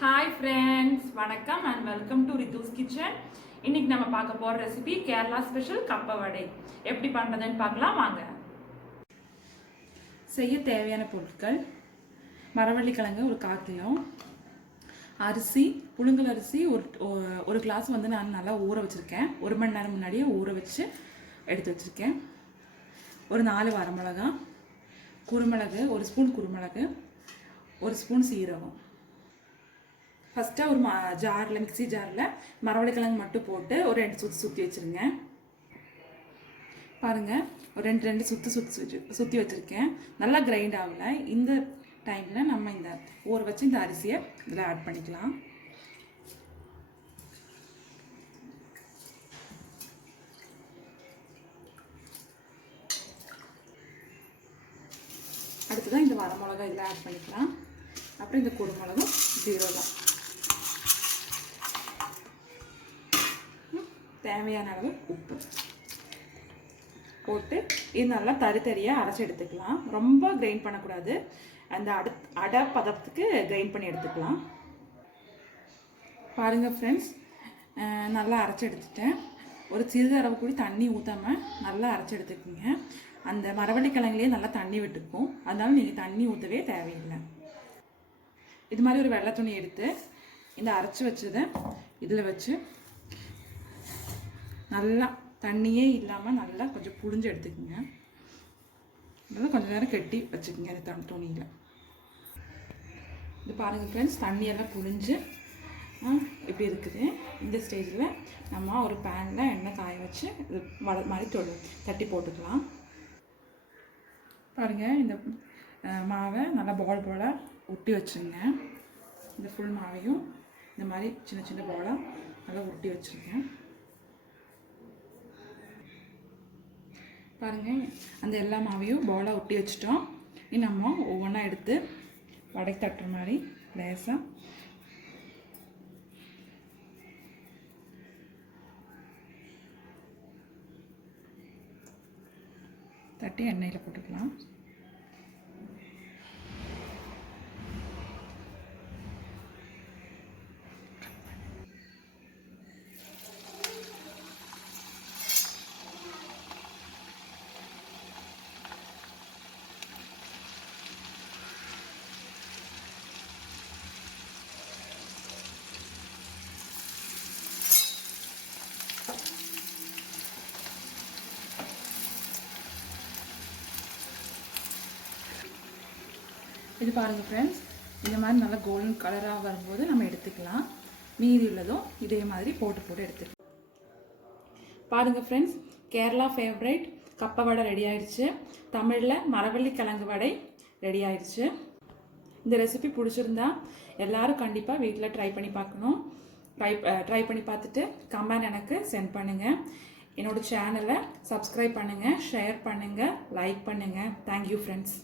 Hi friends, வணக்கம் and welcome to Rithu's kitchen. இன்னைக்கு நம்ம பார்க்க போற ரெசிபி கேரளா ஸ்பெஷல் கப்ப வடை. எப்படி பண்றதுன்னு பார்க்கலாம் வாங்க. செய்ய தேவையான பொருட்கள்: மரவள்ளி கிழங்கு ஒரு 1/4 கிலோ, அரிசி புழுங்கல் அரிசி ஒரு கிளாஸ் வந்து நான் நல்லா ஊற வச்சுருக்கேன். 1 மணி நேரம் முன்னாடியே ஊற வச்சு எடுத்து வச்சுருக்கேன். ஒரு 4 வரமிளகா, குருமிளகு 1 ஸ்பூன், குருமிளகு 1 ஸ்பூன், சீரகம். ஃபஸ்ட்டு ஒரு மிக்ஸி ஜாரில் மரவள்ளி கிழங்கு மட்டும் போட்டு ஒரு 2 சுற்றி வச்சுருங்க. பாருங்கள், ஒரு 2 சுற்றி வச்சுருக்கேன். நல்லா கிரைண்ட் ஆகலை. இந்த டைமில் நம்ம இந்த ஊற வச்சு இந்த அரிசியை இதில் ஆட் பண்ணிக்கலாம். அடுத்ததான் இந்த வரமிளகா இதில் ஆட் பண்ணிக்கலாம். அப்புறம் இந்த குருமிளகும் 0 தான். தேவையான அளவு உப்பு போட்டு இது நல்லா தரியாக அரைச்சி எடுத்துக்கலாம். ரொம்ப கிரைண்ட் பண்ணக்கூடாது. அந்த அடை பதத்துக்கு கிரைண்ட் பண்ணி எடுத்துக்கலாம். பாருங்கள் ஃப்ரெண்ட்ஸ், நல்லா அரைச்சி எடுத்துட்டேன். ஒரு சிறிதளவு கூட தண்ணி ஊற்றாமல் நல்லா அரைச்சி எடுத்துக்கோங்க. அந்த மரவள்ளி கிழங்குலேயே நல்லா தண்ணி விட்டுக்கும். அதனால நீங்கள் தண்ணி ஊற்றவே தேவையில்லை. இது மாதிரி ஒரு வெள்ளை துணி எடுத்து இந்த அரைச்சி வச்சதை இதில் வச்சு நல்லா தண்ணியே இல்லாமல் நல்லா கொஞ்சம் புழிஞ்சு எடுத்துக்கோங்க. நல்லா கொஞ்சம் நேரம் கட்டி வச்சுக்கோங்க இந்த துணியில். இது பாருங்கள் ஃப்ரெண்ட்ஸ், தண்ணியெல்லாம் புழிஞ்சு இப்படி இருக்குது. இந்த ஸ்டேஜில் நம்ம ஒரு பேனில் எண்ணெய் காய வச்சு இது மாதிரி தட்டி போட்டுக்கலாம். பாருங்கள், இந்த மாவை நல்லா பாலாக உருட்டி வச்சுருங்க. இந்த ஃபுல் மாவையும் இந்த மாதிரி சின்ன சின்ன பாலாக நல்லா உருட்டி வச்சுருங்க. பாருங்கள், அந்த எல்லா மாவையும் பாலாக உருட்டி வச்சிட்டோம். இனி நம்ம ஒவ்வொன்றா எடுத்து வடைக்கு தட்டுற மாதிரி லேசாக தட்டி எண்ணெயில் போட்டுக்கலாம். இது பாருங்கள் ஃப்ரெண்ட்ஸ், இந்த மாதிரி நல்லா கோல்டன் கலராக வரும்போது நம்ம எடுத்துக்கலாம். மீதி உள்ளதும் இதே மாதிரி போட்டு எடுத்துக்கலாம். பாருங்கள் ஃப்ரெண்ட்ஸ், கேரளா ஃபேவரைட் கப்ப வடை ரெடி ஆயிடுச்சு. தமிழில் மரவள்ளி கிழங்கு வடை ரெடி ஆயிடுச்சு. இந்த ரெசிபி பிடிச்சிருந்தா எல்லோரும் கண்டிப்பாக வீட்டில் ட்ரை பண்ணி பார்க்கணும். ட்ரை பண்ணி பார்த்துட்டு கமெண்ட் எனக்கு சென்ட் பண்ணுங்கள். என்னோடய சேனலை சப்ஸ்கிரைப் பண்ணுங்கள், ஷேர் பண்ணுங்கள், லைக் பண்ணுங்கள். Thank you friends.